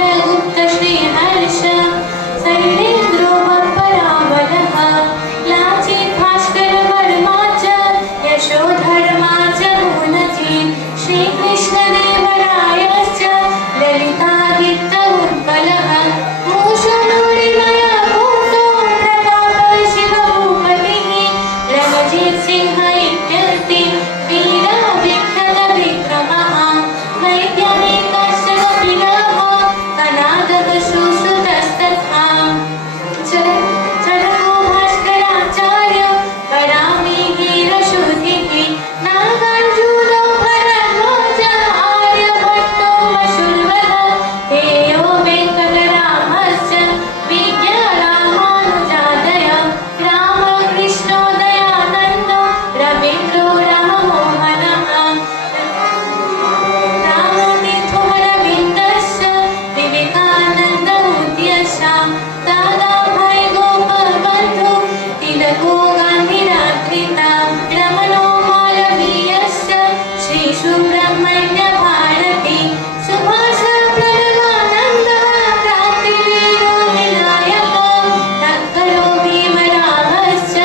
चंद्रगुप्त श्रीहर्ष शैलेन्द्रो पराबलः लाचित भास्कर वर्मा च यशोधर्मा च मूलजित् श्रीकृष्णदेवरायश्च ललितादित्य उत्कलः मूषणोरिमय भूतो प्रताप शिवभूपतिः रणजित् सिंह इत्यर्थे वीरविख्यात विक्रमः वैद्यमेकश्च कपिलः कनादः सुश्रुतस्तथा चरको भास्कराचार्य वरामिहिरशुधिः नागार्जुनो भरद्वाज आर्यभट्टो वशुर्वः हेयो वेङ्कटरामश्च विज्ञरामानुजादय रामकृष्णो दयानन्दो रवीन्द्रो राममोहनः रामतीर्थोरविन्दश्च विवेकानन्द उद्यश्च दादाभाई गोपबन्धु तिलको गान्धिरात्रिता रमणो मालवीयश्च श्रीसुब्रह्मण्य भारती सुभाष प्रणवानन्दः क्रान्तिवीरो विनायकः ठक्करो भीमरावश्च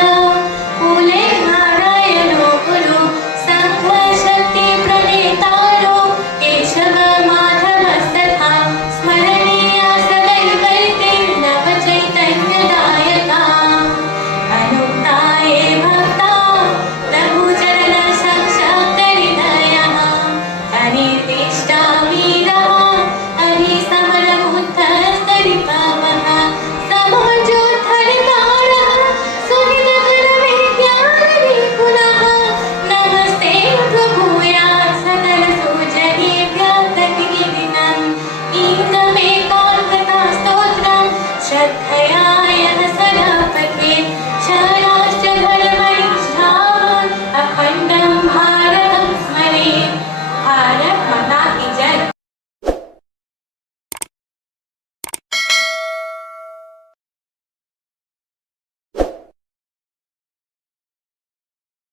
फूले नारायणो गुरु संघशक्ति प्रणेतारो केशव माधवस्तथा स्मरणीया सदैवैते नवचैतन्यदायका अनुक्ता ये भक्ता प्रभुचरण संक्षप्तहृदयः अनिर्दिष्टा वीरः हरिसमरमुत्थस्तरिपवः समाजोद्धरितारः सुहृदकरविज्ञाननिपुणः नमस्ते प्रभूयात् सकलसुजनेभ्यः प्रतिदिनम् ईदमेकान्तस्तोत्रं श्रद्धया यः सदा पठेत् स्वराष्ट्रधर्मनिष्ठावान् अखण्डं भारतं स्मरेत् भारत